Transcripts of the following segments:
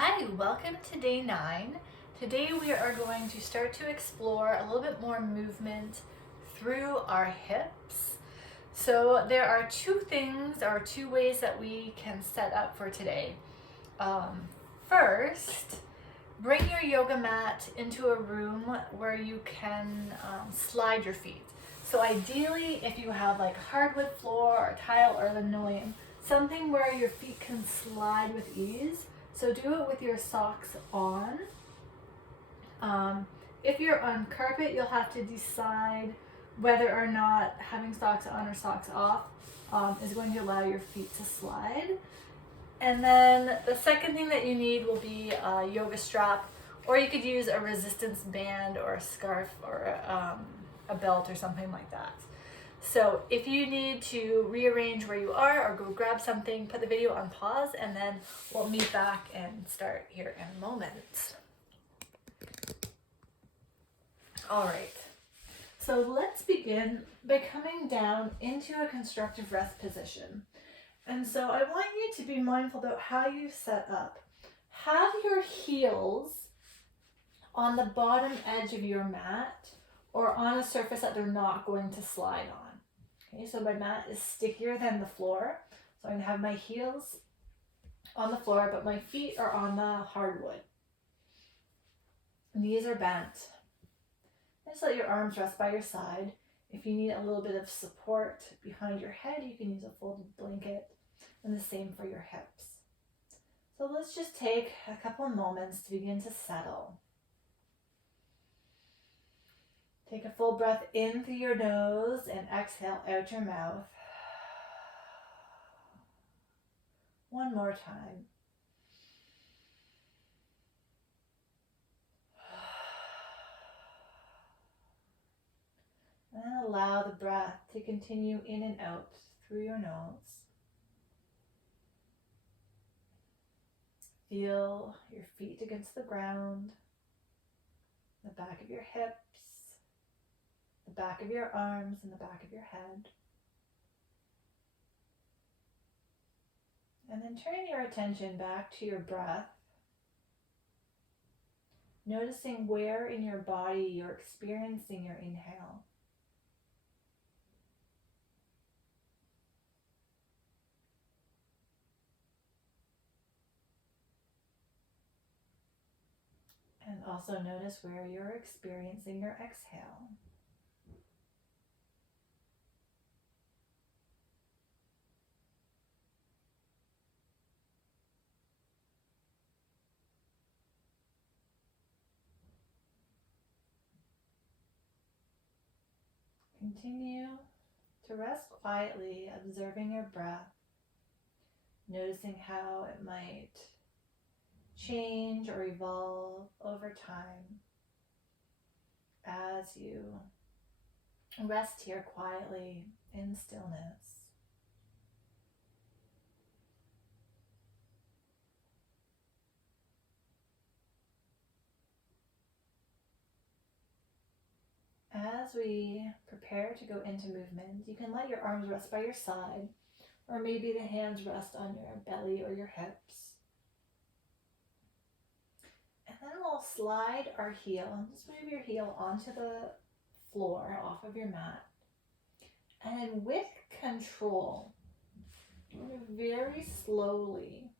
Hi, welcome to day 9. Today we are going to start to explore a little bit more movement through our hips. So there are two ways that we can set up for today. First, bring your yoga mat into a room where you can slide your feet. So ideally, if you have like hardwood floor or tile or linoleum, something where your feet can slide with ease. So do it with your socks on. If you're on carpet, you'll have to decide whether or not having socks on or socks off is going to allow your feet to slide. And then the second thing that you need will be a yoga strap, or you could use a resistance band or a scarf or a belt or something like that. So if you need to rearrange where you are or go grab something, put the video on pause and then we'll meet back and start here in a moment. All right, so let's begin by coming down into a constructive rest position. And so I want you to be mindful about how you set up. Have your heels on the bottom edge of your mat or on a surface that they're not going to slide on. Okay, so my mat is stickier than the floor. So I'm going to have my heels on the floor, but my feet are on the hardwood. Knees are bent. Just let your arms rest by your side. If you need a little bit of support behind your head, you can use a folded blanket, and the same for your hips. So let's just take a couple of moments to begin to settle. Take a full breath in through your nose and exhale out your mouth. One more time. And then allow the breath to continue in and out through your nose. Feel your feet against the ground, the back of your hips, the back of your arms, and the back of your head. And then turn your attention back to your breath, noticing where in your body you're experiencing your inhale. And also notice where you're experiencing your exhale. Continue to rest quietly, observing your breath, noticing how it might change or evolve over time as you rest here quietly in stillness. As we prepare to go into movement, you can let your arms rest by your side, or maybe the hands rest on your belly or your hips. And then we'll slide our heel, just move your heel onto the floor off of your mat. And then with control, very slowly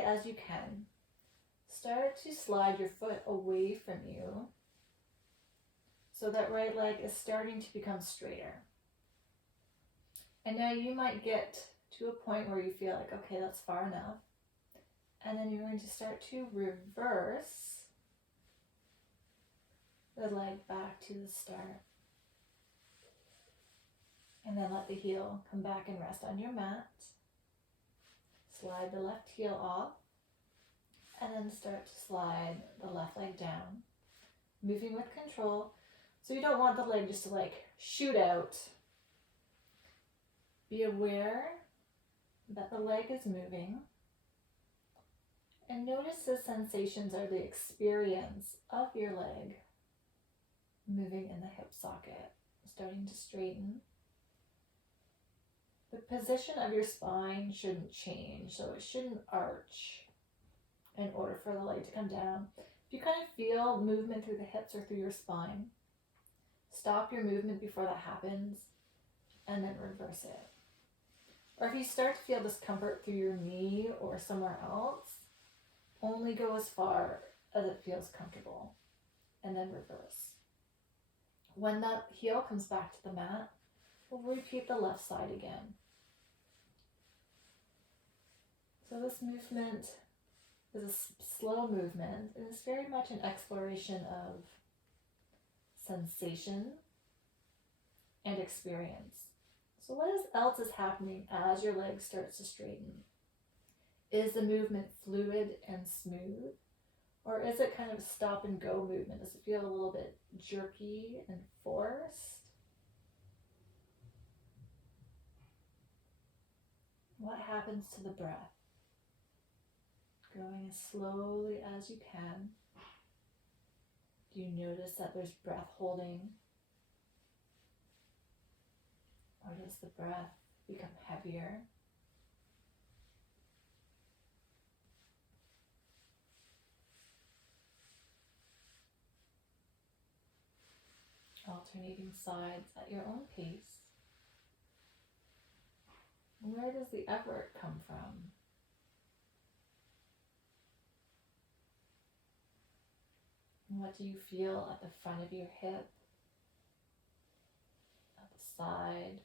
as you can, start to slide your foot away from you so that right leg is starting to become straighter. And now you might get to a point where you feel like, okay, that's far enough. And then you're going to start to reverse the leg back to the start. And then let the heel come back and rest on your mat. Slide the left heel off. And then start to slide the left leg down. Moving with control. So you don't want the leg just to like shoot out. Be aware that the leg is moving. And notice the sensations or the experience of your leg moving in the hip socket, starting to straighten. The position of your spine shouldn't change, so it shouldn't arch. in order for the leg to come down. If you kind of feel movement through the hips or through your spine, stop your movement before that happens and then reverse it. Or if you start to feel discomfort through your knee or somewhere else, only go as far as it feels comfortable and then reverse. When that heel comes back to the mat, we'll repeat the left side again. So this movement is a slow movement, and it's very much an exploration of sensation and experience. So what else is happening as your leg starts to straighten? Is the movement fluid and smooth? Or is it kind of a stop and go movement? Does it feel a little bit jerky and forced? What happens to the breath? Going as slowly as you can. Do you notice that there's breath holding? Or does the breath become heavier? Alternating sides at your own pace. Where does the effort come from? What do you feel at the front of your hip, at the side,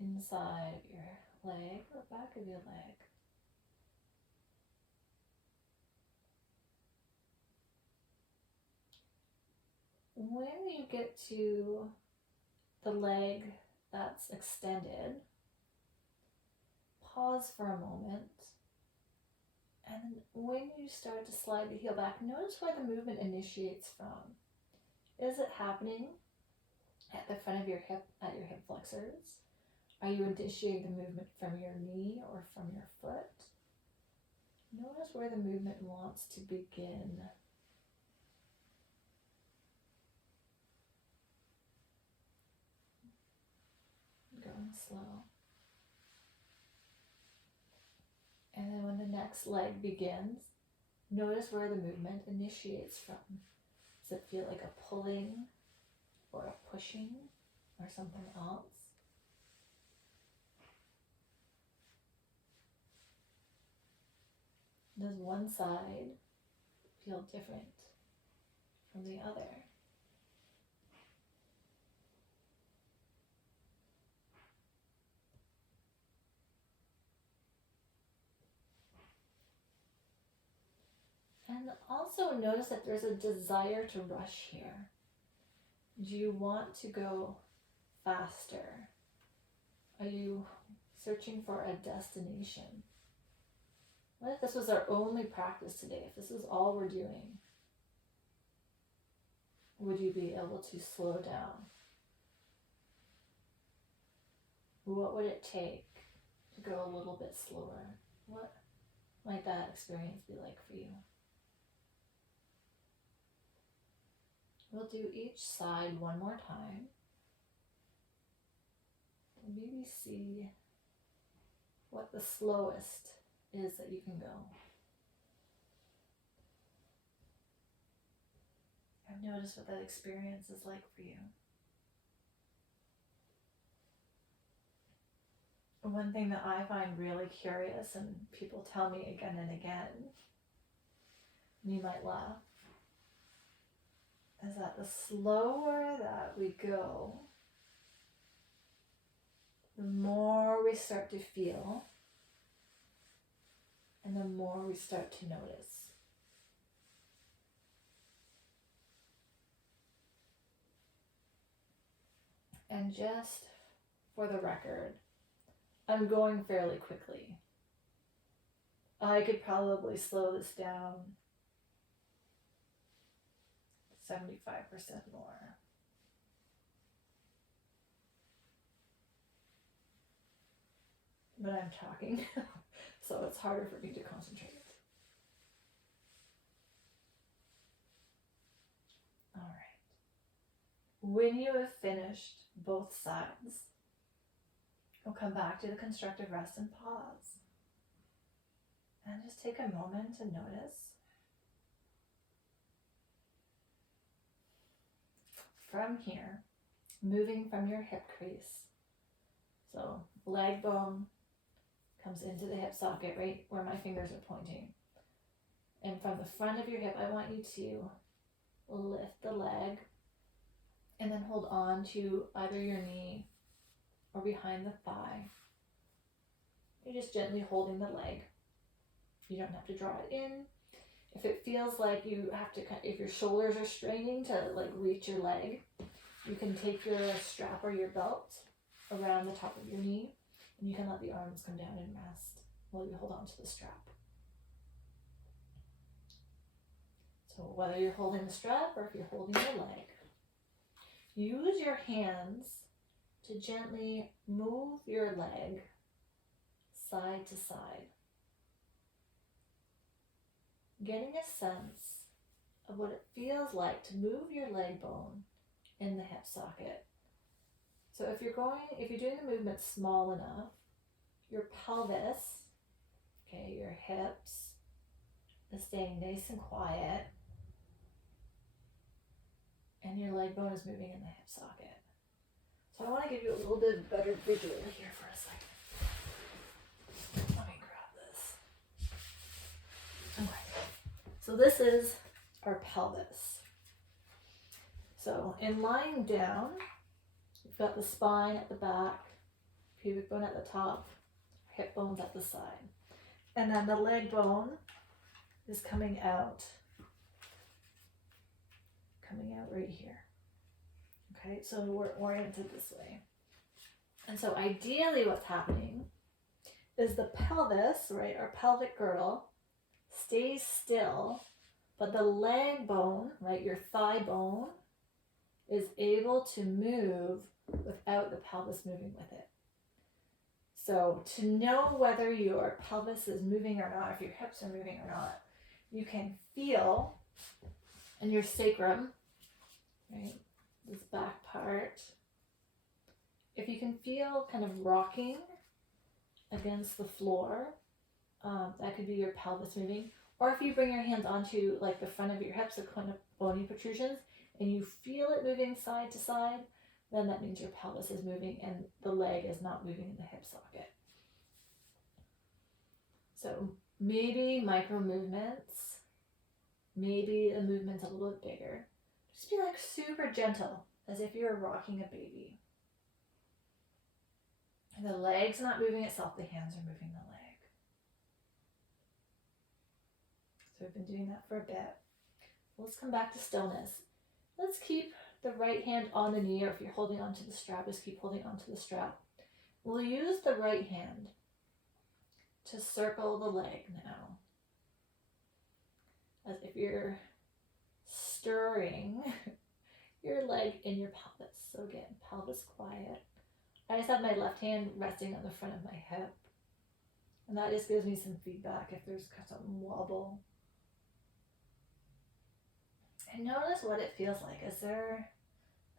inside of your leg, or back of your leg? When you get to the leg that's extended, pause for a moment. And when you start to slide the heel back, notice where the movement initiates from. Is it happening at the front of your hip, at your hip flexors? Are you initiating the movement from your knee or from your foot? Notice where the movement wants to begin. Going slow. And then when the next leg begins, notice where the movement initiates from. Does it feel like a pulling or a pushing or something else? Does one side feel different from the other? And also notice that there's a desire to rush here. Do you want to go faster? Are you searching for a destination? What if this was our only practice today? If this is all we're doing, would you be able to slow down? What would it take to go a little bit slower? What might that experience be like for you? We'll do each side one more time. And maybe see what the slowest is that you can go. And notice what that experience is like for you. One thing that I find really curious, and people tell me again and again, and you might laugh, is that the slower that we go, the more we start to feel, and the more we start to notice. And just for the record, I'm going fairly quickly. I could probably slow this down 75% more. But I'm talking, so it's harder for me to concentrate. All right. When you have finished both sides, we'll come back to the constructive rest and pause. And just take a moment to notice. From here, moving from your hip crease. So leg bone comes into the hip socket right where my fingers are pointing. And from the front of your hip, I want you to lift the leg and then hold on to either your knee or behind the thigh. You're just gently holding the leg. You don't have to draw it in. If it feels like you have to, if your shoulders are straining to like reach your leg, you can take your strap or your belt around the top of your knee, and you can let the arms come down and rest while you hold on to the strap. So whether you're holding the strap or if you're holding the leg, use your hands to gently move your leg side to side, getting a sense of what it feels like to move your leg bone in the hip socket. So if you're doing the movement small enough, your pelvis, okay, your hips is staying nice and quiet, and your leg bone is moving in the hip socket. So I want to give you a little bit better visual here for a second. Let me grab this. Okay. So this is our pelvis. So in lying down, you've got the spine at the back, pubic bone at the top, hip bones at the side. And then the leg bone is coming out right here. Okay, so we're oriented this way. And so ideally what's happening is the pelvis, right, our pelvic girdle, stays still, but the leg bone, right, your thigh bone, is able to move without the pelvis moving with it. So to know whether your pelvis is moving or not, if your hips are moving or not, you can feel in your sacrum, right, this back part, if you can feel kind of rocking against the floor, that could be your pelvis moving. Or if you bring your hands onto like the front of your hips, the kind of bony protrusions, and you feel it moving side to side, then that means your pelvis is moving and the leg is not moving in the hip socket. So maybe micro movements, maybe the movement's a little bit bigger. Just be like super gentle, as if you're rocking a baby. And the leg's not moving itself, the hands are moving the leg. So we've been doing that for a bit. Let's come back to stillness. Let's keep the right hand on the knee, or if you're holding onto the strap, just keep holding onto the strap. We'll use the right hand to circle the leg now, as if you're stirring your leg in your pelvis. So again, pelvis quiet. I just have my left hand resting on the front of my hip, and that just gives me some feedback if there's some wobble. And notice what it feels like. Is there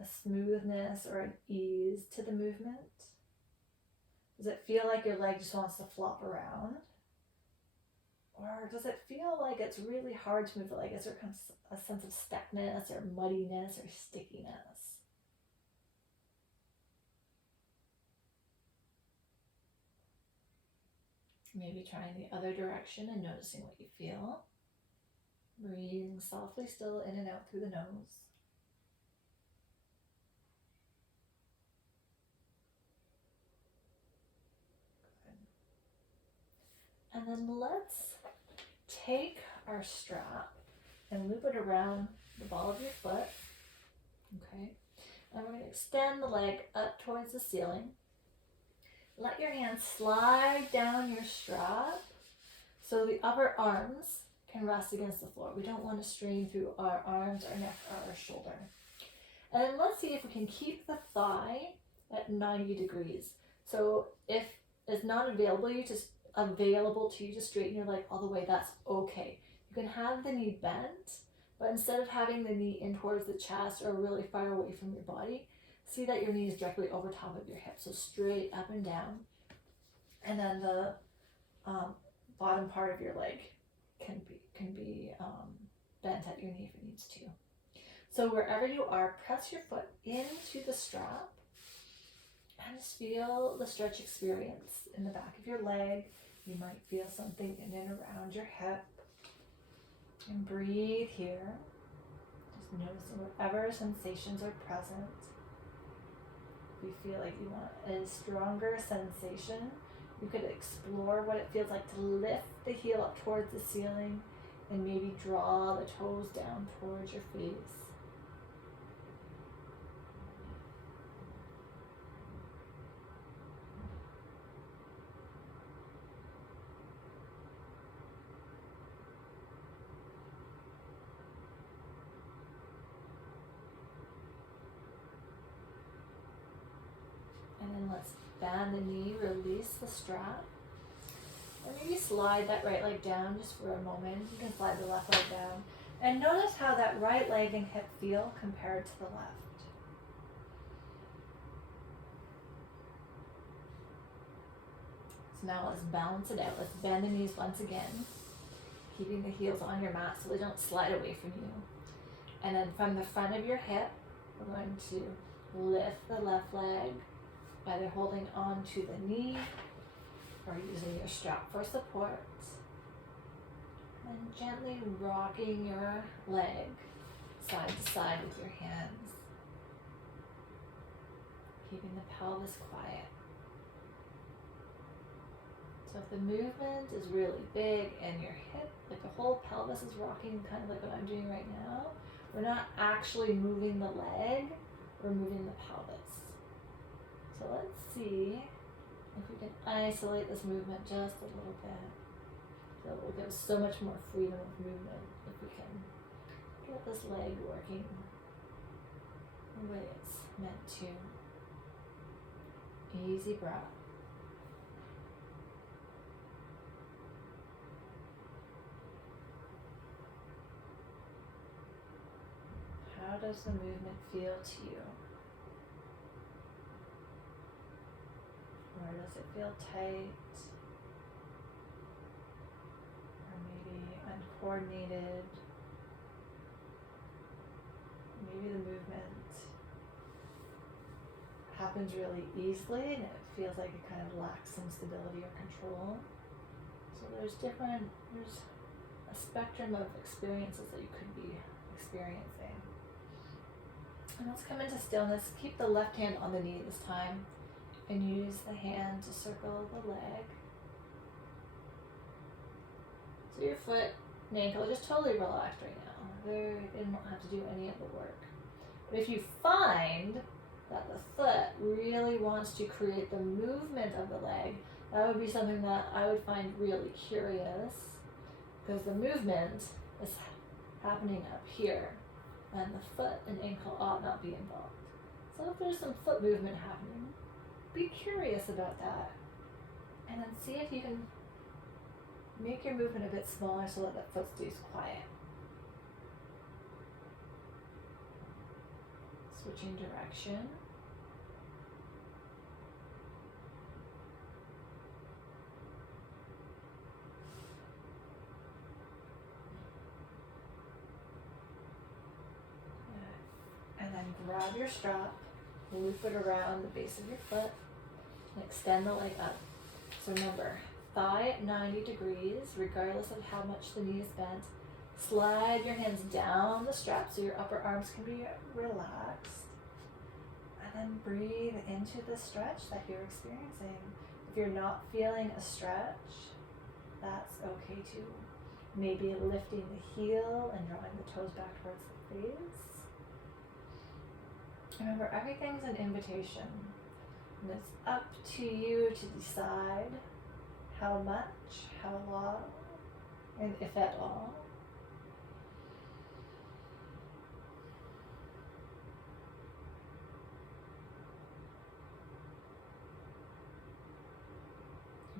a smoothness or an ease to the movement? Does it feel like your leg just wants to flop around? Or does it feel like it's really hard to move the leg? Is there a sense of stuckness or muddiness or stickiness? Maybe trying the other direction and noticing what you feel. Breathing softly still in and out through the nose. Good. And then let's take our strap and loop it around the ball of your foot. Okay. And we're going to extend the leg up towards the ceiling. Let your hands slide down your strap so the upper arms can rest against the floor. We don't want to strain through our arms, our neck, or our shoulder. And then let's see if we can keep the thigh at 90 degrees. So if it's not available to you to straighten your leg all the way, that's okay. You can have the knee bent, but instead of having the knee in towards the chest or really far away from your body, see that your knee is directly over top of your hip, so straight up and down. And then the bottom part of your leg can be bent at your knee if it needs to. So wherever you are, press your foot into the strap and just feel the stretch experience in the back of your leg. You might feel something in and around your hip. And breathe here. Just noticing whatever sensations are present. If you feel like you want a stronger sensation, you could explore what it feels like to lift the heel up towards the ceiling and maybe draw the toes down towards your face. And then let's bend the knee, release the strap. And maybe slide that right leg down just for a moment. You can slide the left leg down. And notice how that right leg and hip feel compared to the left. So now let's balance it out. Let's bend the knees once again, keeping the heels on your mat so they don't slide away from you. And then from the front of your hip, we're going to lift the left leg, either holding on to the knee or using your strap for support. And gently rocking your leg side to side with your hands. Keeping the pelvis quiet. So if the movement is really big and your hip, like the whole pelvis is rocking, kind of like what I'm doing right now, we're not actually moving the leg, we're moving the pelvis. So let's see if we can isolate this movement just a little bit. So it will give us so much more freedom of movement if we can get this leg working the way it's meant to. Easy breath. How does the movement feel to you? Or does it feel tight? Or maybe uncoordinated? Maybe the movement happens really easily and it feels like it kind of lacks some stability or control. So there's a spectrum of experiences that you could be experiencing. And let's come into stillness. Keep the left hand on the knee this time and use the hand to circle the leg. So your foot and ankle are just totally relaxed right now. They don't have to do any of the work. But if you find that the foot really wants to create the movement of the leg, that would be something that I would find really curious, because the movement is happening up here and the foot and ankle ought not be involved. So if there's some foot movement happening, be curious about that and then see if you can make your movement a bit smaller so that the foot stays quiet. Switching direction. And then grab your strap, loop it around the base of your foot, and extend the leg up. So remember, thigh at 90 degrees, regardless of how much the knee is bent. Slide your hands down the strap so your upper arms can be relaxed. And then breathe into the stretch that you're experiencing. If you're not feeling a stretch, that's okay too. Maybe lifting the heel and drawing the toes back towards the face. Remember, everything's an invitation. And it's up to you to decide how much, how long, and if at all.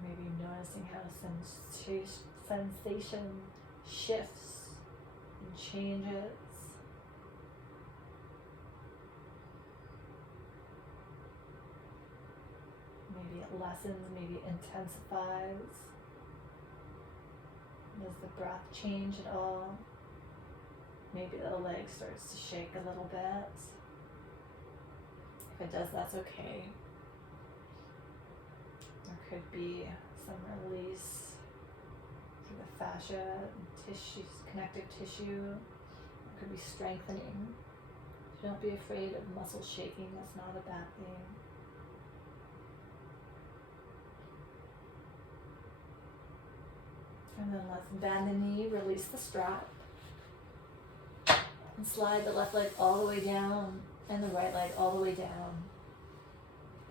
Maybe noticing how sensation shifts and changes. Maybe it lessens, maybe it intensifies. Does the breath change at all? Maybe the leg starts to shake a little bit. If it does, that's okay. There could be some release through the fascia, tissues, connective tissue. It could be strengthening. Don't be afraid of muscle shaking. That's not a bad thing. And then let's bend the knee, release the strap. And slide the left leg all the way down and the right leg all the way down.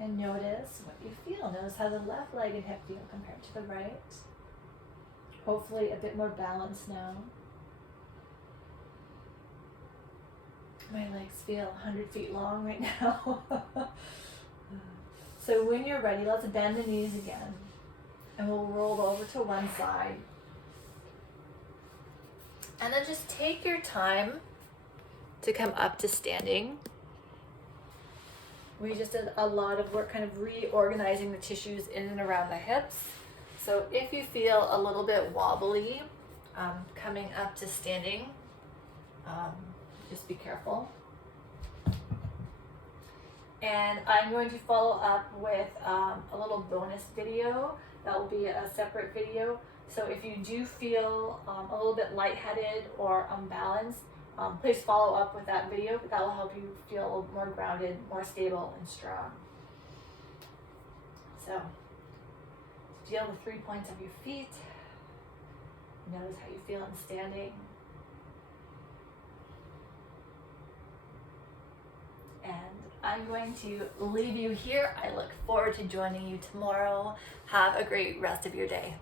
And notice what you feel. Notice how the left leg and hip feel compared to the right. Hopefully a bit more balance now. My legs feel 100 feet long right now. So when you're ready, let's bend the knees again. And we'll roll over to one side. And then just take your time to come up to standing. We just did a lot of work kind of reorganizing the tissues in and around the hips. So if you feel a little bit wobbly coming up to standing, just be careful. And I'm going to follow up with a little bonus video. That will be a separate video. So if you do feel a little bit lightheaded or unbalanced, please follow up with that video. That will help you feel more grounded, more stable, and strong. So feel the 3 points of your feet. Notice how you feel in standing. And I'm going to leave you here. I look forward to joining you tomorrow. Have a great rest of your day.